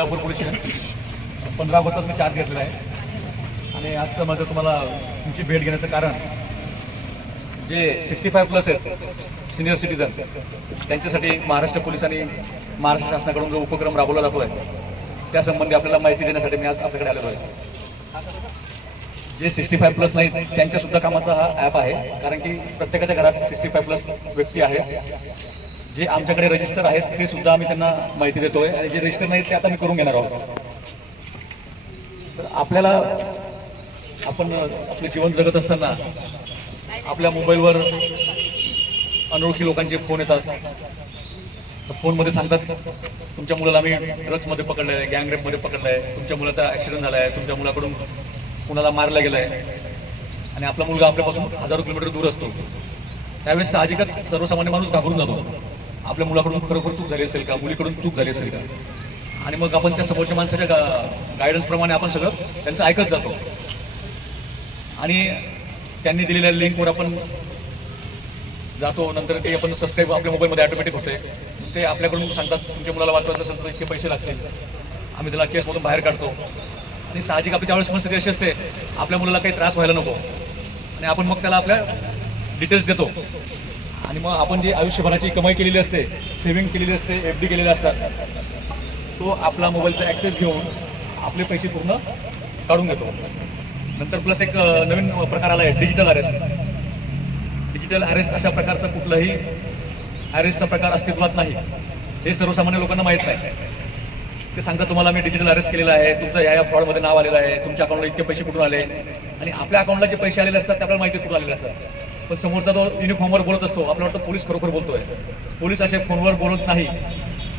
Kolhapur police पंधरा ऑगस्टच मी charge घेतलेला आहे. आणि आजचं माझं तुम्हाला तुमची भेट घेण्याचं कारण जे सिक्स्टी फाय प्लस आहेत सिनियर सिटीजन्स त्यांच्यासाठी महाराष्ट्र पोलिसांनी महाराष्ट्र शासनाकडून जो उपक्रम राबवला जातो आहे त्यासंबंधी आपल्याला माहिती देण्यासाठी मी आज आपल्याकडे आलेलो आहे. जे सिक्स्टी फाय प्लस नाहीत त्यांच्यासुद्धा कामाचा हा ॲप आहे कारण की प्रत्येकाच्या घरात सिक्स्टी फाय प्लस व्यक्ती आहे जे आमच्याकडे रजिस्टर आहेत ते सुद्धा आम्ही त्यांना माहिती देतोय. आणि जे रजिस्टर नाहीत ते आता मी करून घेणार आहोत. तर आपल्याला आपण आपले जीवन जगत असताना आपल्या मोबाईलवर अनोळखी लोकांचे फोन येतात. तर फोनमध्ये सांगतात तुमच्या मुलाला आम्ही ड्रग्समध्ये पकडलं आहे गँगरेपमध्ये पकडलं आहे तुमच्या मुलाचा ॲक्सिडेंट झाला आहे तुमच्या मुलाकडून कुणाला मारला गेला आहे आणि आपला मुलगा आपल्यापासून हजारो किलोमीटर दूर असतो. त्यावेळेस साहजिकच सर्वसामान्य माणूस घाबरून जातो. आपल्या मुलाकडून खरोखर चूक झाली असेल का? मुलीकडून चूक झाली असेल का? आणि मग आपण त्या समोरच्या माणसाच्या गा गायडन्सप्रमाणे आपण सगळं त्यांचं ऐकत जातो. आणि त्यांनी दिलेल्या लिंकवर आपण जातो. नंतर ते आपण सबस्क्राईब आपल्या मोबाईलमध्ये ऑटोमॅटिक होते ते आपल्याकडून सांगतात तुमच्या मुलाला वाचवायचं असेल तर इतके पैसे लागतील. आम्ही त्याला केसमधून बाहेर काढतो. आणि साहजिक आपली त्यावेळेस परिस्थिती अशी असते आपल्या मुलाला काही त्रास व्हायला नको. आणि आपण मग त्याला आपल्या डिटेल्स देतो. आणि मग आपण जी आयुष्यभराची कमाई केलेली असते सेव्हिंग केलेली असते एफ डी केलेले असतात तो आपला मोबाईलचा ॲक्सेस घेऊन आपले पैसे पूर्ण काढून घेतो. नंतर प्लस एक नवीन प्रकार आला आहे डिजिटल अरेस्ट डिजिटल अरेस्ट अशा प्रकारचा कुठलाही अरेस्टचा प्रकार अस्तित्वात नाही. हे सर्वसामान्य लोकांना माहीत नाही. ते सांगतात तुम्हाला मी डिजिटल अरेस्ट केलेलं आहे तुमचं या या फ्रॉडमध्ये नाव आलेलं आहे तुमच्या अकाउंटला इतके पैसे कुठून आले? आणि आपल्या अकाउंटला जे पैसे आलेले असतात ते आपल्याला माहिती कुठून आलेले असतात. पण समोरचा तो युनिफॉर्मवर बोलत असतो आपल्याला वाटतं पोलीस खरोखर बोलतोय. पोलीस असे फोनवर बोलत नाही.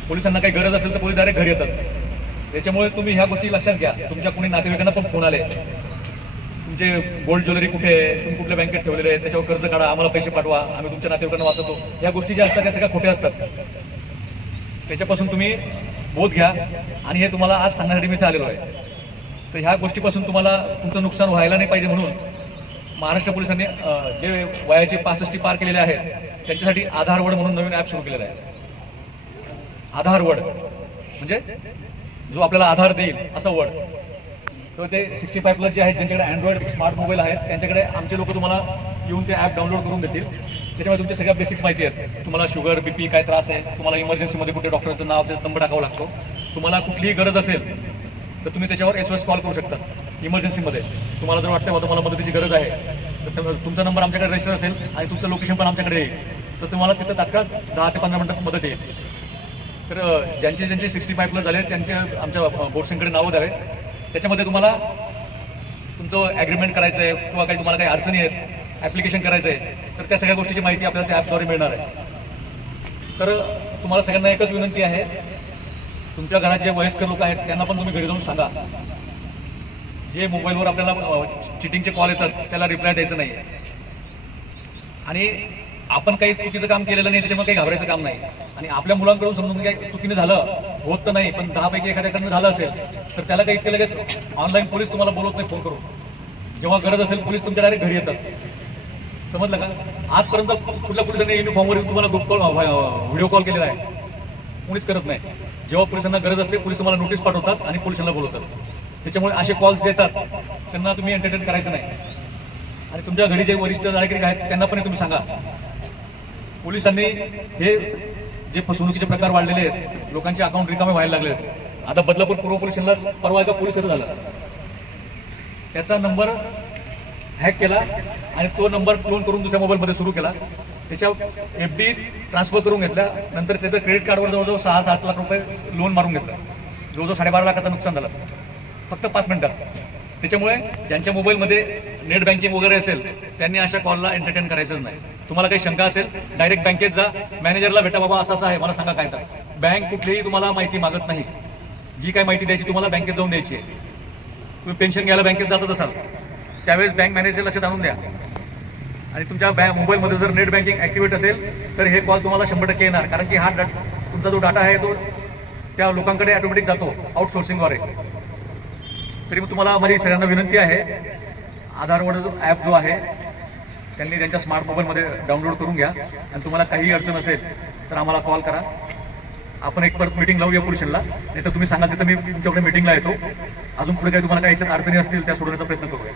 पोलिसांना काही गरज असेल तर पोलीस डायरेक्ट घरी येतात. त्याच्यामुळे तुम्ही ह्या गोष्टी लक्षात घ्या. तुमच्या कोणी नातेवाईकांना पण फोन आले. तुमचे गोल्ड ज्वेलरी कुठे आहे? तुम्ही कुठल्या बँकेत ठेवलेले आहे त्याच्यावर कर्ज काढा आम्हाला पैसे पाठवा. आम्ही तुमच्या नातेवाईकांना वाचवतो. या गोष्टी ज्या असतात त्या सगळ्या खोट्या असतात. त्याच्यापासून तुम्ही बोध घ्या. आणि हे तुम्हाला आज सांगण्यासाठी मी इथे आलेलो आहे. तर ह्या गोष्टीपासून तुम्हाला तुमचं नुकसान व्हायला नाही पाहिजे म्हणून महाराष्ट्र पोलिसांनी जे वयाचे पासष्टी पार केलेले आहेत त्यांच्यासाठी आधार वड म्हणून नवीन ॲप सुरू केलेलं आहे. आधार वड. म्हणजे जो आपल्याला आधार देईल असा वड. तर ते सिक्स्टी फाय प्लस जे आहेत ज्यांच्याकडे अँड्रॉइड स्मार्ट मोबाईल आहेत त्यांच्याकडे आमचे लोक तुम्हाला येऊन ते ॲप डाउनलोड करून देतील. त्याच्यामुळे तुमच्या सगळ्या बेसिक्स माहिती आहेत. तुम्हाला शुगर बीपी काय त्रास आहे तुम्हाला इमर्जन्सीमध्ये कुठे डॉक्टरचं नाव त्याचा नंबर टाकावा लागतो. तुम्हाला कुठलीही गरज असेल तर तुम्ही त्याच्यावर एस एस कॉल करू शकता. इमर्जन्सीमध्ये तुम्हाला जर वाटतं बा तुम्हाला मदतीची गरज आहे तर तुमचा नंबर आमच्याकडे रजिस्टर असेल आणि तुमचं लोकेशन पण आमच्याकडे येईल तर तुम्हाला तिथं तात्काळ दहा ते पंधरा मिनटात मदत येईल. तर ज्यांचे ज्यांचे सिक्स्टी फाय प्लस झाले त्यांचे आमच्या बोर्डसिंगकडे नावं द्यावे. त्याच्यामध्ये तुम्हाला तुमचं ॲग्रीमेंट करायचं आहे किंवा काही तुम्हाला काही अडचणी आहेत ॲप्लिकेशन करायचं आहे तर त्या सगळ्या गोष्टीची माहिती आपल्याला त्या ॲपद्वारे मिळणार आहे. तर तुम्हाला सगळ्यांना एकच विनंती आहे. तुमच्या घरात जे वयस्कर लोक आहेत त्यांना पण तुम्ही घरी जाऊन सांगा. जे मोबाईलवर आपल्याला चिटिंगचे कॉल येतात त्याला रिप्लाय द्यायचं नाही आणि आपण काही चुकीचं काम केलेलं नाही त्याच्यामुळे काही घाबरायचं काम नाही. आणि आपल्या मुलांकडून समजून काही चुकीने झालं होत तर नाही पण दहापैकी एखाद्याकडनं झालं असेल तर त्याला काही इतके लगेच ऑनलाईन पोलीस तुम्हाला बोलत नाही फोन करून. जेव्हा गरज असेल पोलीस तुमच्या डायरेक्ट घरी येतात. समजलं का? आजपर्यंत कुठल्या पोलिसांनी युनिफॉर्मवर तुम्हाला ग्रुप कॉल व्हिडिओ कॉल केलेला आहे. कोणीच करत नाही. जेव्हा पोलिसांना गरज असते पोलीस तुम्हाला नोटीस पाठवतात आणि पोलिसांना बोलवतात. त्याच्यामुळे असे कॉल्स देतात त्यांना तुम्ही एंटरटेन करायचं नाही. आणि तुमच्या घरी जे वरिष्ठ नागरिक आहेत त्यांना पण तुम्ही सांगा. पोलिसांनी हे जे फसवणुकीचे प्रकार वाढलेले आहेत लोकांचे अकाउंट रिकामे व्हायला लागले आहेत आता बदलापूर पूर्व पोलिसांनाच परवा एका पोलिसाचं झालं. त्याचा नंबर हॅक केला आणि तो नंबर क्लोन करून दुसऱ्या मोबाईलमध्ये सुरू केला. त्याच्या एफ डी ट्रान्सफर करून घेतल्या. नंतर त्याचं क्रेडिट कार्डवर जवळजवळ सहा सात लाख रुपये लोन मारून घेतलं. जवळजवळ साडेबारा लाखाचं नुकसान झालं. फक्त पाच मिनिटात त्याच्यामुळे ज्यांच्या मोबाईलमध्ये नेट बँकिंग वगैरे असेल त्यांनी अशा कॉलला एंटरटेन करायचंच नाही. तुम्हाला काही शंका असेल डायरेक्ट बँकेत जा. मॅनेजरला भेटा बाबा असं असं आहे. मला सांगा काय तर. बँक कुठलीही तुम्हाला माहिती मागत नाही. जी काय माहिती द्यायची तुम्हाला बँकेत जाऊन द्यायची आहे. तुम्ही पेन्शन घ्यायला बँकेत जातच असाल. त्यावेळेस बँक मॅनेजर लक्षात आणून द्या. आणि तुमच्या बँक मोबाईलमध्ये जर नेट बँकिंग ॲक्टिवेट असेल तर हे कॉल तुम्हाला शंभर टक्के येणार. कारण की हा डा तुमचा जो डाटा आहे तो त्या लोकांकडे ऑटोमॅटिक जातो. आउटसोर्सिंगद्वारे तरी मग तुम्हाला माझी सगळ्यांना विनंती आहे. आधारवर जो ॲप जो आहे त्यांनी त्यांच्या स्मार्ट मोबाईलमध्ये डाउनलोड करून घ्या. आणि तुम्हाला काही अडचण असेल तर आम्हाला कॉल करा. आपण एक परत मीटिंग लावूया पुरुषांना. नाही तर तुम्ही सांगा तिथं मी तुमच्याकडे मीटिंगला येतो. अजून पुढे काही तुम्हाला काही याच्यात अडचणी असतील त्या सोडवण्याचा प्रयत्न करूया.